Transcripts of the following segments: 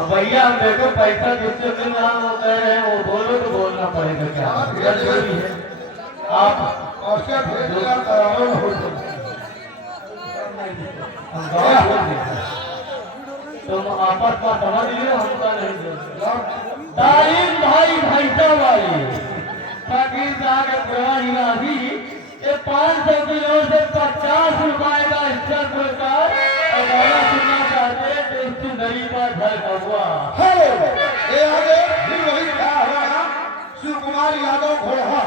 अब भैया हम देखो पैसा जिससे मिल रहा वो कह रहे हैं वो बोलो तो बोलना पड़ेगा क्या जरूरी है आप और क्या भेजकर कराओ हम गाँव बोल देते तुम आपस में समझ लियो हमका नहीं तारीम भाई भैसा वाली फकीर साहब पुरानी राशि ये 500 किलो से 50 रुपए का स्तर पुरस्कार और गाना सुनना चाहते हैं तो इसकी गरीबा घर का हुआ हेलो ये आगे फिर वही क्या हुआ शिव कुमार यादव घोड़ा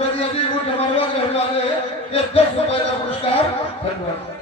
यदि यदि वो जमरवा के वाले ये 10 रुपए का पुरस्कार धन्यवाद।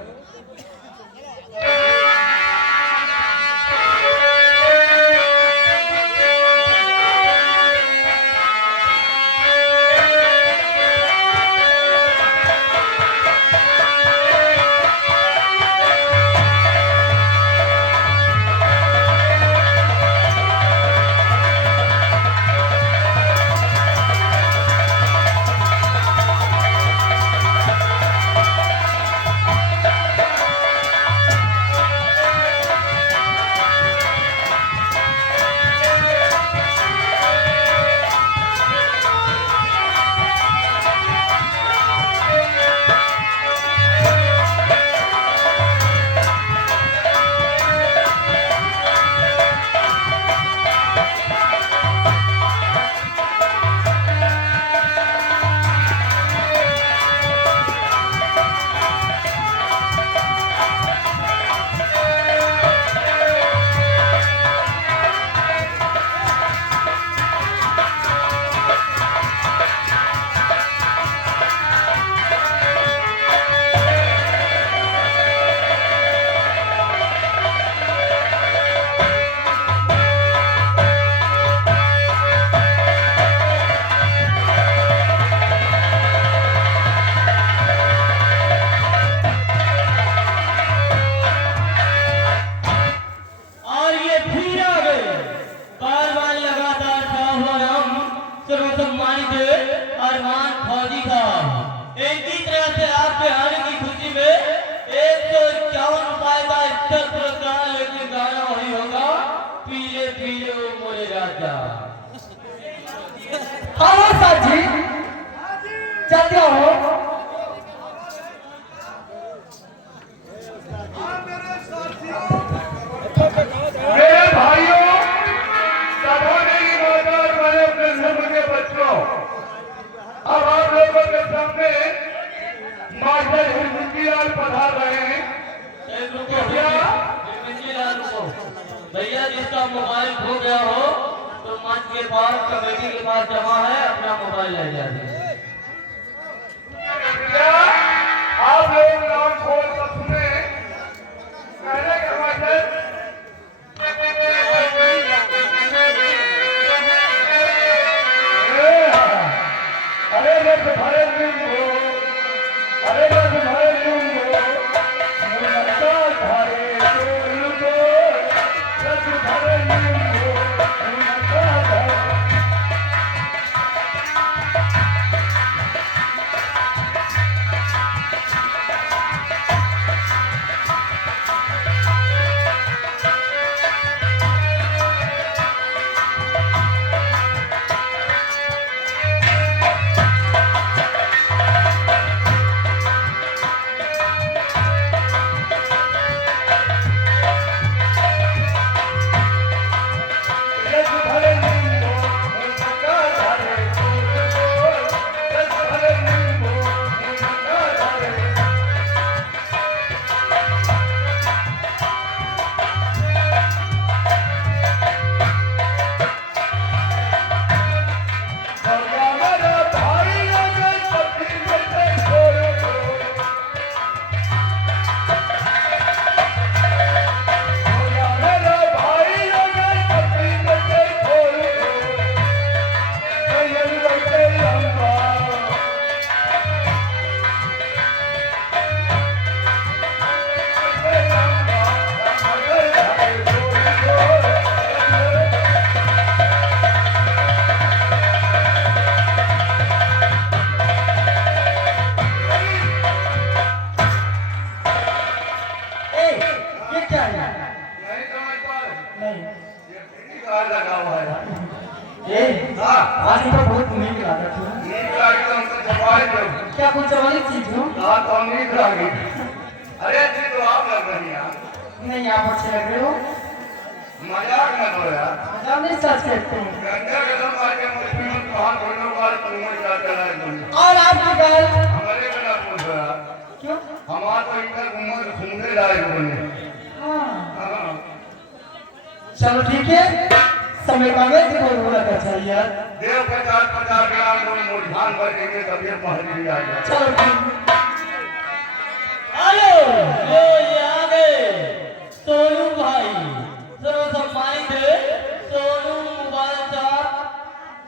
हाँ साहब जी चलते हो मेरे भाइयों सभाने की बाजार वाले अपने धर्म के बच्चों अब आप लोगों के सामने मास्टर हिरमुंजीलाल पधार रहे हैं। भैया जिसका मोबाइल खो गया हो तो मंच के पास कमेटी के पास जमा है अपना मोबाइल ले जाए आप लोग नाम खोल कर सुने पहले का मास्टर अरे ये तुम्हारे लिए अरे ये तुम्हारे लिए का लगा हुआ है ए हाँ आज तो बहुत नीक लागत है नीक लागी तो हमको चबाई दो क्या कुछ वाली चीज हो हाँ तो नीक लागी अरे जी तो आप लग रही हैं नहीं आप अच्छे लग रहे हो मजाक न करो यार मजाक नहीं सच कहते हैं गंगा कदम मार के मुझे में कहाँ दोनों बार तुम्हें क्या चला है तुमने और आपकी गाल हमारे का ना पूछ रहा क्यों हमारा तो इधर घूमर घूमने लाए बने हाँ हाँ चलो ठीक है समय का वेट कोई होना चाहिए यार देव 50 ग्राम लोग मुरझान भर देंगे तबियत महल भी आएगा चलो ठीक हेलो लो ये आ गए सोनू भाई सर्वसम्मानित सोनू मोबाइल शॉप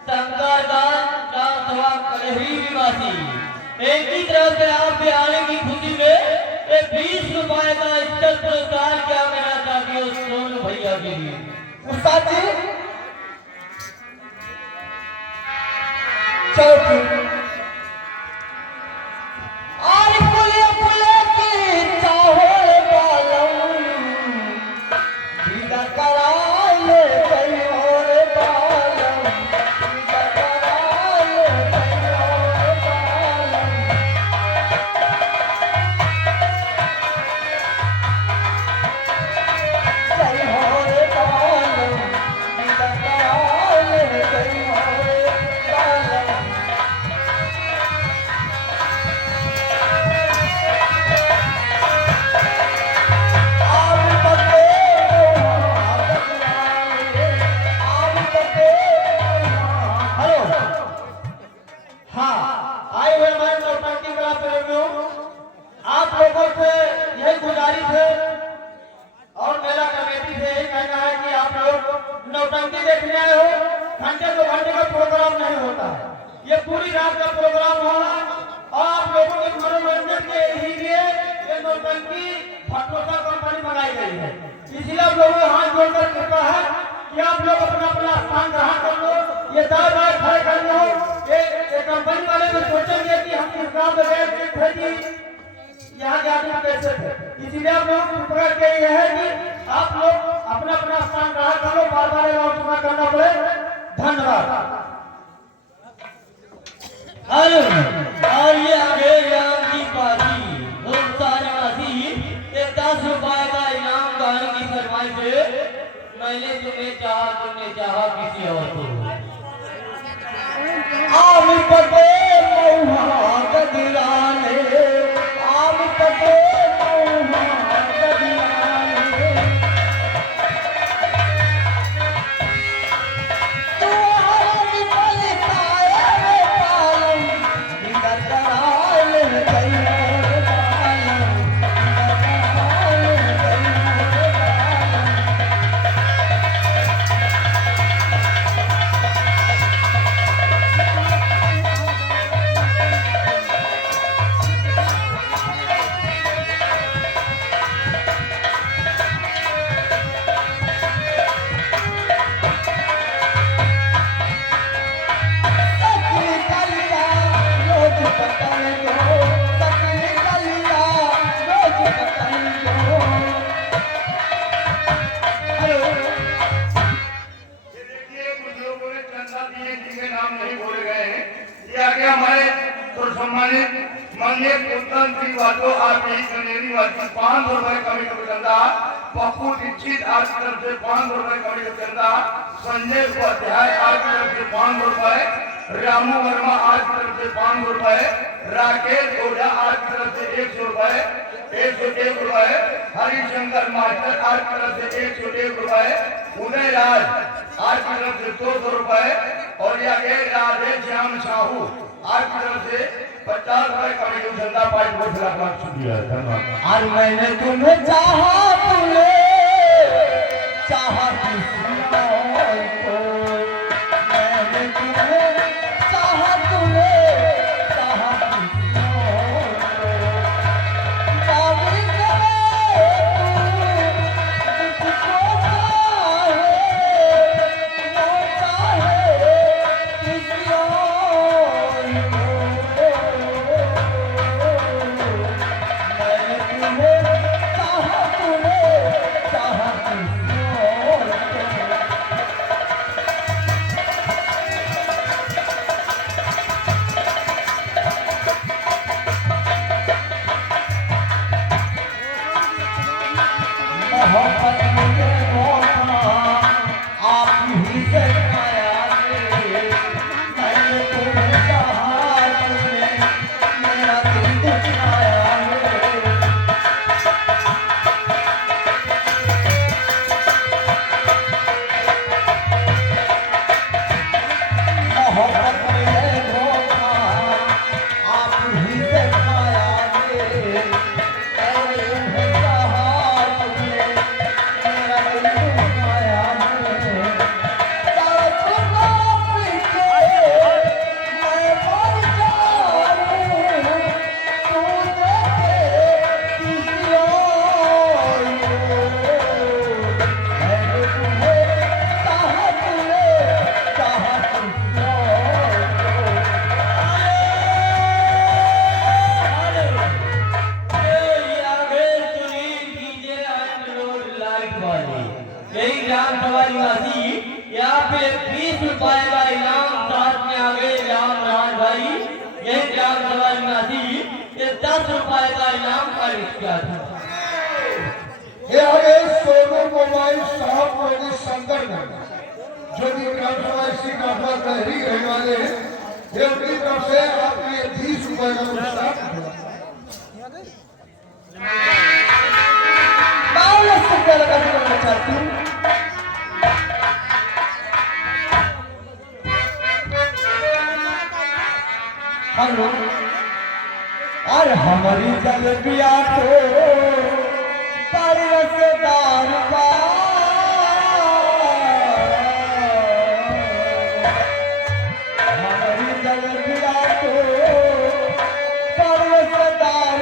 शंकरदास ग्राम सभा कलहरी निवासी इनकी तरफ से आपके आने की खुशी में एक 20 रुपए का स्पेशल पुरस्कार क्या कहना चाहती हो सोनू भैया के लिए उस्ताद जी चलो ठीक और पुले पुले की चाहो बालम दीदा कराए कहीं और बालम दीदा कराए कहीं और बालम कहीं और बालम दीदा कराए कहीं और बालम हेलो हाँ आए हुए हमारे नौटंकी कला प्रेमियों आप लोगों से यही गुजारिश है और मेरा कमेटी से यही कहना है कि आप लोग नौटंकी देखने आए हो घंटे 2 घंटे का प्रोग्राम नहीं होता ये पूरी रात का प्रोग्राम होगा और आप लोगों के मनोरंजन के ही लिए ये नौटंकी फटोसा कंपनी बनाई गई है इसलिए आप लोगों को हाथ जोड़कर कहता है कि आप लोग अपना अपना स्थान ग्रहण कर लो ये दाएं बाएं खड़े कर लो ये कंपनी वाले भी सोचेंगे कि हम इस गाँव में गए थे कि यहाँ के आदमी कैसे थे इसीलिए आप लोग कृपया के ये है कि आप लोग अपना अपना स्थान ग्रहण कर लो बार बार अनाउंसमेंट करना पड़े धन्यवाद हेलो और ये आगे राम की पार्टी भोलसा निवासी एक 10 रुपए का इनाम गाने की फरमाइश है मैंने तुम्हें चाहा किसी और को आम पटे मौहा गदिराने आम पटे मौहा गदिराने तू आम पल पाए रे पालम निकल कराए कहीं और पालम निकल कराए कहीं और पालम सकली कलिया रोज पतन जो सकली कलिया रोज पतन जो हेलो ये देखिए कुछ लोगों ने चंदा दिए जिनके नाम नहीं बोले गए हैं ये आगे हमारे तो सम्मानित माननीय कुंदन सिंह वाटो आरपी कनेरी वासी 500 रुपए कमिटी को चंदा पप्पू दीक्षित आज की तरफ से 500 रुपए कमिटी को चंदा संजय उपाध्याय आज की तरफ से 500 रुपए रामू वर्मा आज की तरफ से 500 रुपए राकेश ओझा आज की तरफ से 100 रुपए 101 रुपए हरिशंकर मास्टर आज की तरफ से 101 रुपए उदय राज आज की तरफ से 200 रुपए और ये राधे श्याम साहू आज की तरफ से 50 रुपए कमिटी को चंदा पाई बहुत लाख शुक्रिया धन्यवाद और मैंने तुम्हें चाहा तूने चाहा किसी और को मैंने तुम्हें चाहा तूने चाहा किसी और को बाबरी करे तू किसको चाहे वो चाहे किसी और को मैंने तुम्हें चाहा तूने चाहा किसी और को यहाँ पे 20 रुपए का इनाम साथ में आगे राम राज भाई यही ग्राम सभा निवासी ये 10 रुपए का इनाम पारित किया था। ये आगे सोनू मोबाइल साहब मोदी शंकर जो कि ग्राम सभा इसी काठवा कहरी रहने वाले हैं, ये उनकी तरफ से आपके 20 रुपए का पुरस्कार करना चाहती हूँ। हेलो, और हमारी जलेबिया को परसदार हमारी जलेबिया को परसदार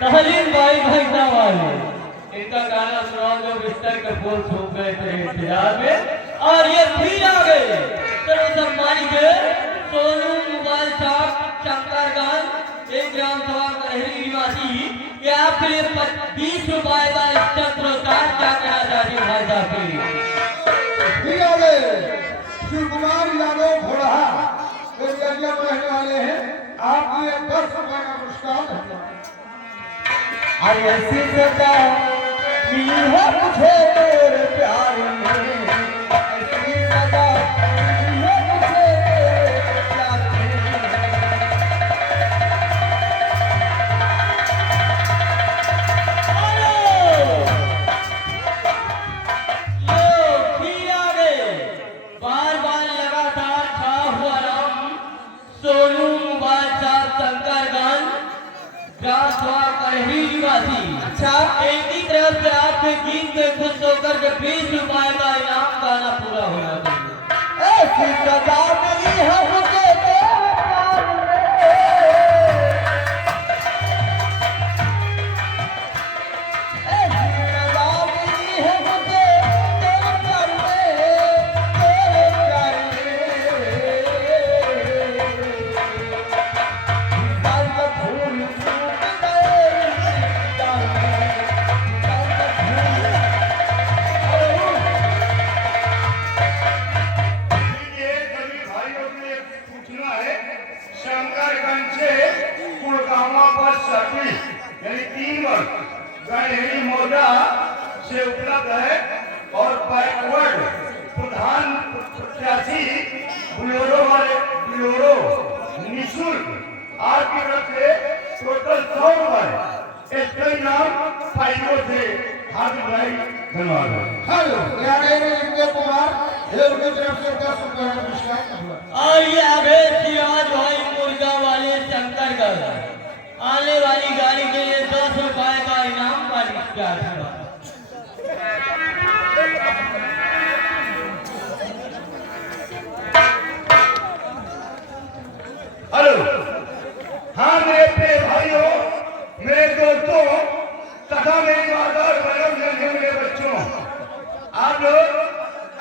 तहलीन भाई भैसा वाले इनका गाना सुनाओ जो बिस्तर के फूल सूख गए थे इंतजार में और ये फिर आ गए सर्वसम्मानित सोनू मोबाइल साहब शंकरगंज एक ग्राम सभा कहरी निवासी ये आपके लिए 20 रुपए का इज्जत पुरस्कार क्या कहना चाहती हूँ भाई साहब के लिए। ठीक है शिव कुमार यादव घोड़ा रहने वाले हैं, आपके 10 रुपए का पुरस्कार ऐसी सजा मिली है मुझे तेरे प्यार में, ऐसी सजा मिली है मुझे तेरे प्यार में। बार बार लगातार छा हुआ नाम सोनू मोबाइल साहब शंकरगंज ग्राम सभा कहरी निवासी। अच्छा, एक ही तरफ से आपके गीत में खुश होकर के 20 रुपए का इनाम गाना पूरा होना चाहिए। ऐसी सजा मिली है मुझे तेरे प्यार में, ऐसी सजा मिली है मुझे तेरे प्यार में, तेरे प्यार में। दर्द फूल सूख गए प्यार में, दर्द फूल। ये सभी भाइयों के लिए पूछना है, शंकरगंज से कुड़कामा पर सर्विस यानी 3 वर्ष गहरी मोदा से उपलब्ध है और बैकवर्ड प्रधान प्रत्याशी बुलोरो निःशुल्क आपकी तरफ से टोटल 100 रुपए इसका इनाम भाइयों से हार्दिक भाई धन्यवाद। हेलो, कुमार ये उनकी तरफ से 10 रुपए का पुरस्कार। और ये आगे सिराज भाई मुर्गा वाले शंकरगंज आने वाली गाड़ी के लिए 10 रुपए का इनाम पारित किया था। हेलो, हाँ मेरे प्रिय भाइयों, मेरे दोस्तों तथा मेरी माता मेरे बच्चों, आप लोग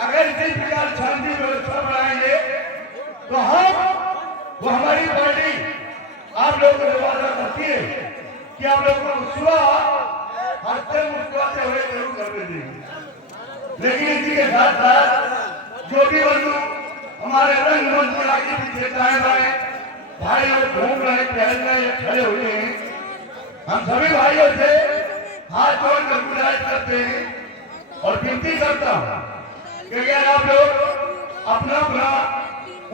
अगर इसी प्रकार शांति व्यवस्था बढ़ाएंगे तो वो हमारी पार्टी आप लोगों को वादा करती है कि आप लोगों को सुबह हंसते मुस्कुराते हुए जरूर कर देंगे। लेकिन इसी के साथ साथ जो भी बंधु हमारे रंग मंच में आगे पीछे दाएं बाएं भाई लोग घूम रहे टहल रहे खड़े हुए हैं, हम सभी भाइयों से हाथ जोड़कर गुजारिश करते हैं और विनती करता हूँ कि अगर आप लोग अपना अपना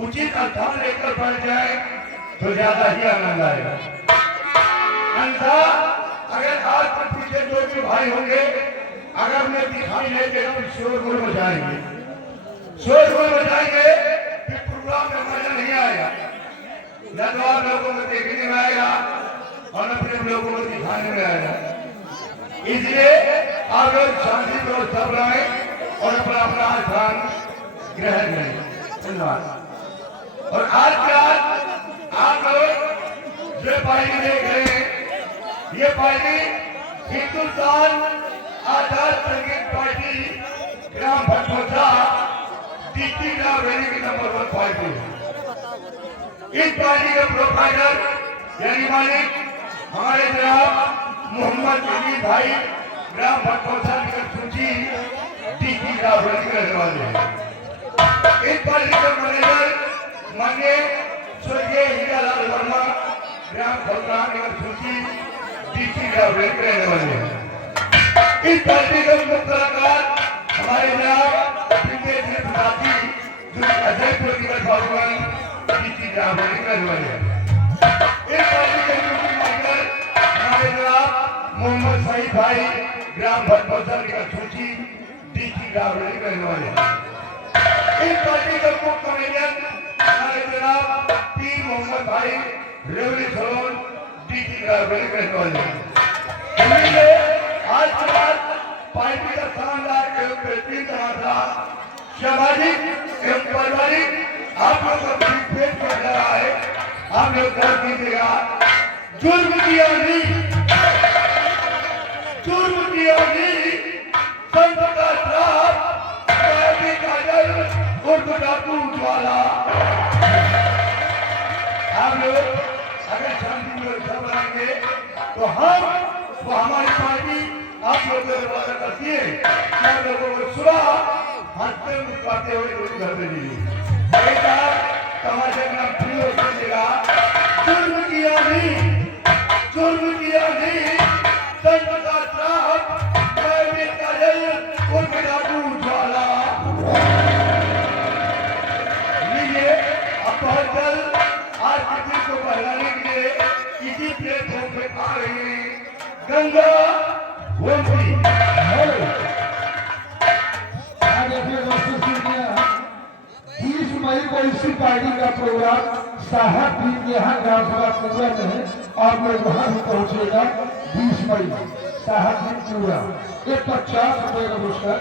उचित स्थान लेकर बैठ जाए तो ज्यादा ही आनंद आएगा। अन्यथा अगर आज के पीछे जो भी भाई होंगे अगर उन्हें दिखाई नहीं देगा तो शोरगुल मचाएंगे, फिर प्रोग्राम में मजा नहीं आएगा, न तो आप लोगों को देखने में आएगा और न फिर लोगों को दिखाने में आएगा। इसलिए आप लोग शांति व्यवस्था बनाए और अपना अपना स्थान ग्रहण करें। धन्यवाद। और आज के आज आप लोग जो पार्टी देख रहे हैं ये पार्टी हिंदुस्तान आजाद संगीत पार्टी ग्राम भटोसा डीटी ग्राम रैली की नंबर 1 पार्टी। इस पार्टी के प्रोप्राइटर यानी मालिक हमारे जनाब मोहम्मद जलील भाई ग्राम भटोसा निकट सूची डीटी ग्राम रैली के रहने वाले हैं। इस पार्टी के मैनेजर माननीय स्वर्गीय हीरालाल वर्मा ग्राम खलका निकट सूची डीटी ग्राम रैली के रहने वाले हैं। इस पार्टी के मुख्य कलाकार हमारे जनाब विजय प्रसादी जो अजयपुर निकट भगवान डीटी ग्राम रैली के रहने वाले हैं। इस पार्टी के मुख्य मेंबर हमारे जनाब मोहम्मद सईद भाई ग्राम भटोसा निकट सूची डीटी ग्राम रैली के रहने वाले हैं। इस पार्टी के मुख्य मेंबर हमारे जनाब पीर मोहम्मद भाई रेवली सलोन डीटी ग्राम रैली के रहने वाले हैं। आज के बाद पार्टी का शानदार एवं बेहतरीन तमाशा सामाजिक एवं पारिवारिक आप लोग का पेश कर रहा है। आप लोग गौर कीजिएगा, जुर्म किया नहीं, जुर्म किया नहीं, संत का श्राप पार्टी का जल उर्द डाकू ज्वाला। आप लोग अगर शांति व्यवस्था बनाएंगे तो वो हमारी पार्टी आप लोगों को वादा करती है कि आप लोगों को सुबह हंसते मुस्कुराते हुए रोटी घर में दीजिए। तमाशे का फ्री हो जाएगा। जुर्म किया नहीं, जुर्म किया नहीं, संत का श्राप पार्टी का जल उर्द डाकू ज्वाला। लीजिए अब बहुत जल्द आज की दिन को बहलाने के लिए इसी प्लेटफॉर्म पे आ रही है गंगा गोमती। आज अपने दोस्तों से किया 30 मई को इसी पार्टी का प्रोग्राम साहब भी यहाँ ग्राम सभा पूरा में है। आप लोग वहाँ भी पहुँचेगा 20 मई साहब भी पूरा। एक 50 रुपये का पुरस्कार।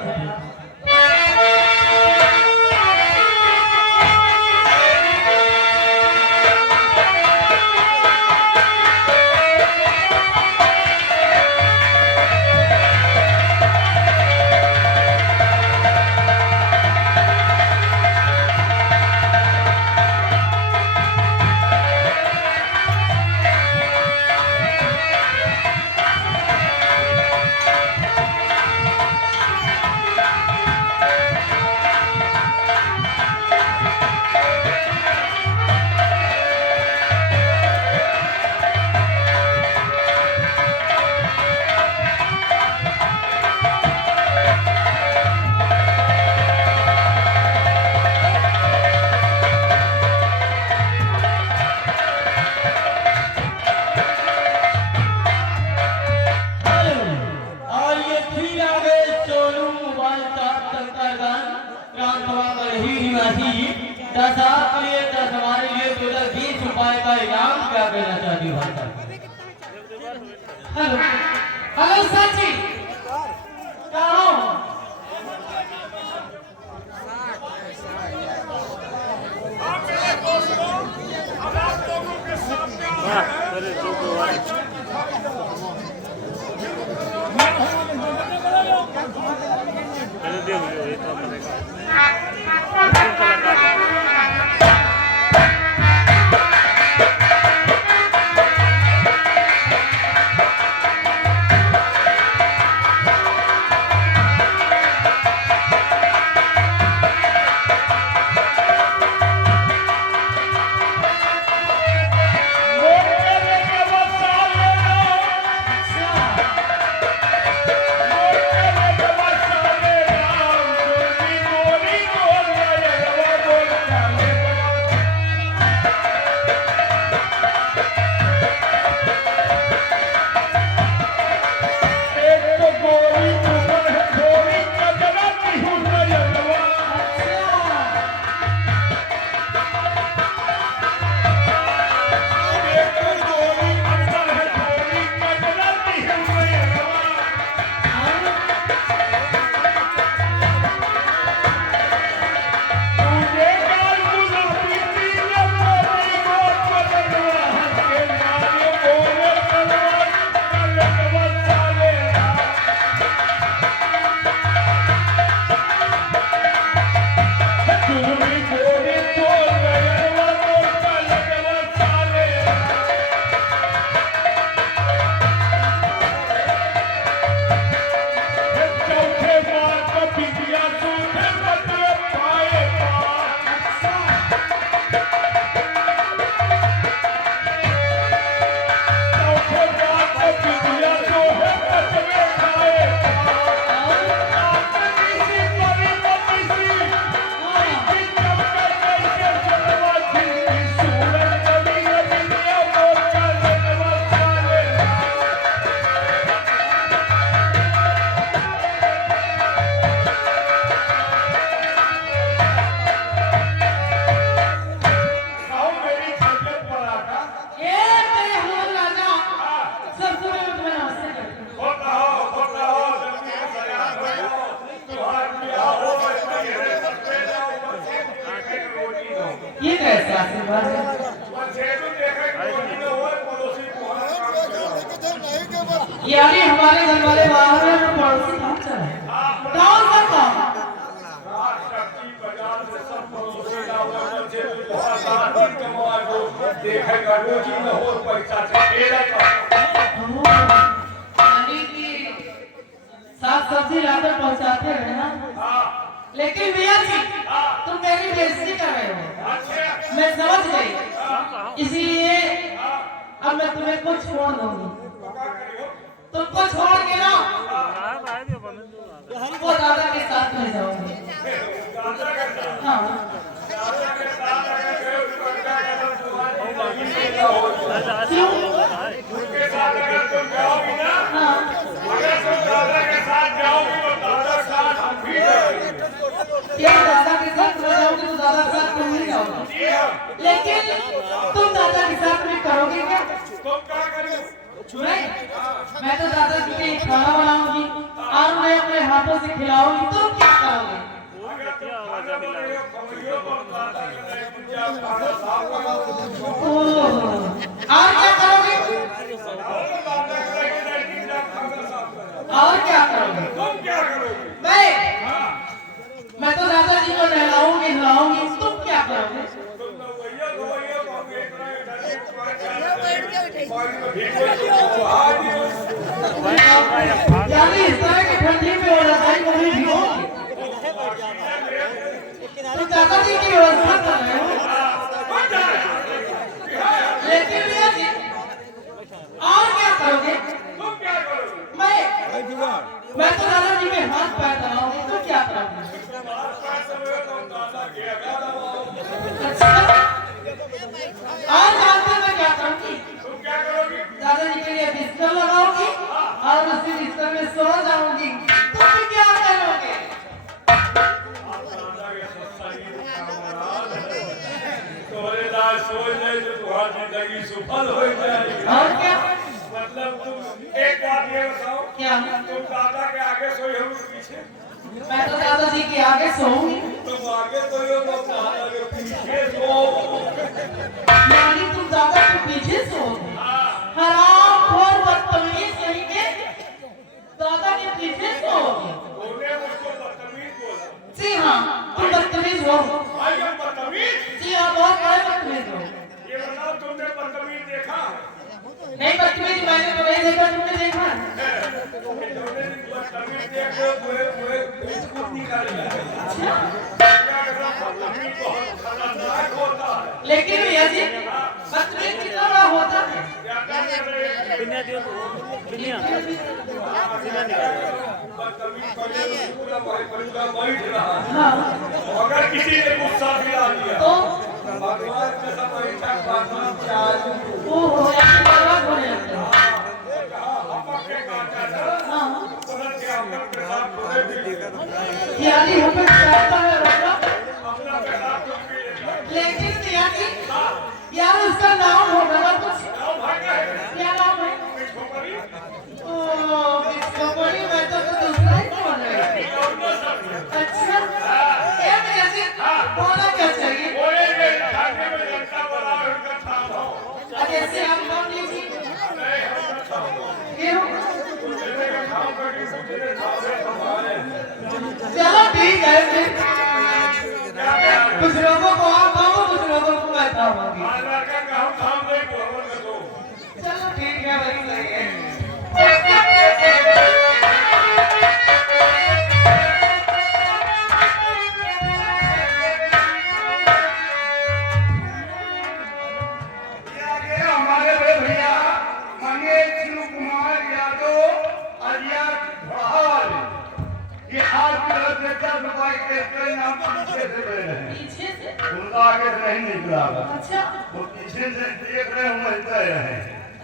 हेलो हेलो साची कहाँ हो? साल यानी हमारे घर वाले बाहर हैं और पड़ोसी काम चल रहे हैं। कौन सा काम? देखेगा रोजी न हो पैसा से खेला यानी कि साग सब्जी लाकर पहुंचाते हैं ना। लेकिन भैया जी तुम मेरी बेइज्जती कर रहे हो, मैं समझ गई। इसीलिए अब मैं तुम्हें कुछ छोड़ दूंगी। तुमको छोड़ के ना वो दादा के साथ में जाऊंगी। हाँ क्यों? उसके साथ अगर तुम जाओगी ना, हाँ अगर तुम दादा के साथ जाओगी तो दादा के साथ हम भी जाएंगे। क्या दादा के साथ में जाओगे तो दादा के साथ तुम नहीं जाओगे? लेकिन तुम दादा के साथ में करोगे क्या? तुम क्या करोगे? मैं तो दादा के लिए खाना बनाऊंगी और मैं अपने हाथों से खिलाऊंगी। तुम क्या करोगे? अगर तुम खाना बनाओगे, खमरियों को दादा के लिए पूजा खाना साफ करोगे। और क्या करोगे? दादा के लिए पूजा खाना साफ करोगे। और क्या करोगे? तुम क्या करोगे? मैं तो दादाजी को नहलाऊंगी नहलाऊंगी। तुम क्या करोगे? तुम तो वही दवाइयां को एक यानी इस तरह की ठंडी में और रजाई को भी भिगोगे। तुम दादाजी की व्यवस्था कर रहे हो। लेकिन भैया जी और क्या करोगे? तुम क्या करोगे? मैं तो दादाजी के हाथ पैर दबाऊंगी। तुम क्या करोगे? अच्छा और जानते मैं क्या करूंगी? तुम क्या करोगी? दादाजी के लिए बिस्तर लगाऊंगी और उसी बिस्तर में सो जाऊंगी। तुम क्या करोगे? तोरे दाल सोच ले जो तुम्हारी जिंदगी सफल हो जाएगी। और क्या? मतलब तुम एक बात ये बताओ, क्या? तुम दादा के आगे सोए हो कि पीछे? मैं तो दादाजी के आगे सोऊंगी। तुम आगे सोए हो तो दादा के पीछे सो। यानी तुम दादा के पीछे सोओगे? हरामखोर बदतमीज कहीं के दादा के पीछे सोओगे? तूने मुझको बदतमीज बोला। जी हाँ तुम बदतमीज हो। भाई हम बदतमीज? जी हाँ बहुत बड़े बदतमीज हो। ये बताओ तुमने बदतमीज देखा? नहीं बदतमीज मैंने तो नहीं देखा। तुमने देखा? तुमने बदतमीज देखो तो बिस्कुट निकालेगा। अच्छा क्या कहता बदतमीज बहुत खतरनाक होता है। लेकिन भैया जी बदतमीज कितना बड़ा होता है? ज्यादा कर रहे हैं। बदतमीज करने में पूरा भाई परिवार बैठ रहा है। हाँ अगर किसी ने गुस्सा दिला दिया तो भगवान के सब परीक्षा भगवान चालू वो हो जाए बर्बाद होने लगता है। हम अपने काटा था हाँ उधर के अपने के साथ थोड़े भी यानी हमें चाहता है रखना। अपना के साथ तुम भी लेना। लेकिन भैया जी यार उसका नाम होगा ना कुछ? आओ भाई का है क्या नाम है? छोकरी ओ इसको बड़ी मैं तो दूसरा ही बोल रही हूँ। अच्छा क्या भैया जी बोला क्या चाहिए? बोले के ठाणे में जनता वाला उनका छाप हो। जैसे आप नाम लीजिए। नहीं हम छाप हो। क्यों? जैसे के छाप करके दूसरे छाप में हमारे चलो ठीक है फिर क्या क्या कुछ लोगों को आप खाओ कुछ लोगों को मैं खाऊंगी। लड़का का हम छाप नहीं बोलो के दो। चलो ठीक है वही सही है। आगे हमारे बड़े भैया माननीय शिव कुमार यादव अलिया बहाल ये आज की तरफ से 10 रुपए के नाम पीछे से बड़े हैं। पीछे से? उनका आगे से नहीं निकला अच्छा वो पीछे से देख रहे हम मिलते रहे।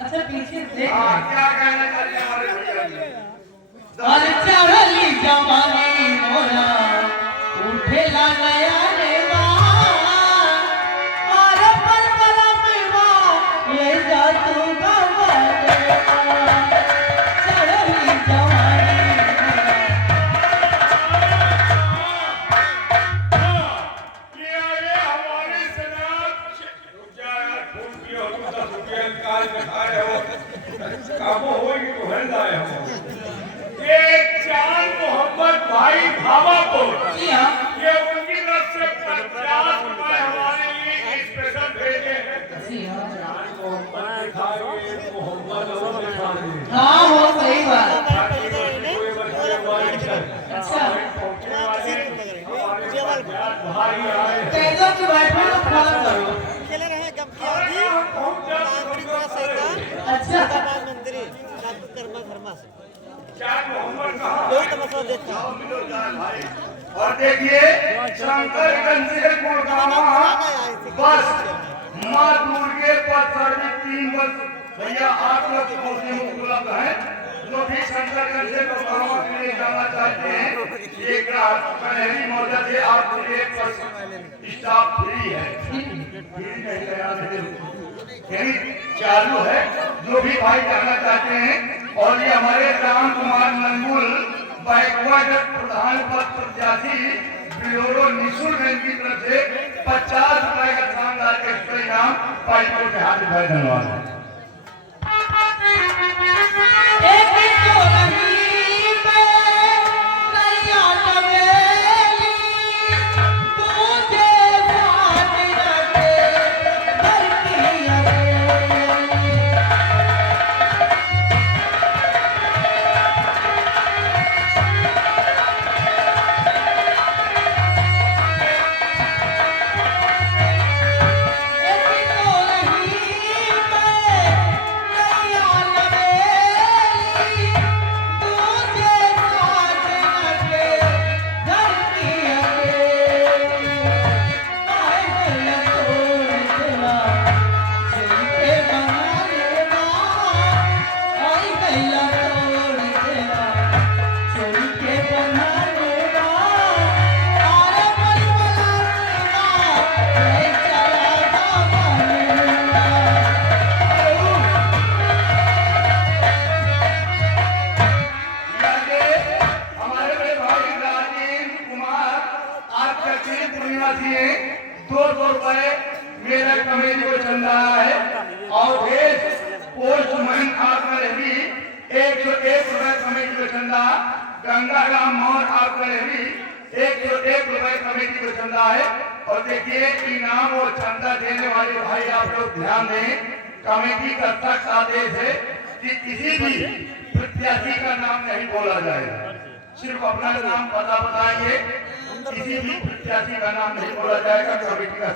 अच्छा पीछे से। हाँ क्या कहना चाहिए हमारे भैया जी? और चढ़ली जवानी मोरा उठेला नया रेवा और पल पल में ये जादू गवाले चढ़ली जवानी ये आगे हमारे सेनाप रुक जा यार फोन किया हो तो 10 रुपया निकाल के खाए हो। काबू होगी तो हल जाए मिलो जाए भाई। और देखिए शंकरगंज से गुड़गावा बस माँ दुर्गे पर सर्विस 3 बस भैया 8 लोग पहुंचने में उपलब्ध है। जो भी शंकरगंज से गुड़गावा के लिए जाना चाहते हैं एक कन्हैया मौजा से आपको 1% स्टाफ फ्री है। यही चालू है। जो भी भाई जाना चाहते हैं और ये हमारे राम कुमार नंगुल बैकवर्ड प्रधान पद प्रत्याशी ब्यूरो निःशुल्क की तरफ से 50 रुपए का शानदार एक्स्ट्रा इनाम पाइपों के हाथ में। धन्यवाद। मेरा कमेटी को चंदा है और पोस्टमैन आपका भी 101 रुपए कमेटी को चंदा। गंगा राम मोहन आपका भी 101 रुपए कमेटी को चंदा है। और देखिए इनाम और चंदा देने वाले भाई आप लोग ध्यान दें, कमेटी का सख्त आदेश है कि किसी भी प्रत्याशी का नाम नहीं बोला जाएगा, सिर्फ अपना नाम पता बताएंगे, किसी भी प्रत्याशी का नाम नहीं बोला जाएगा। कमेटी का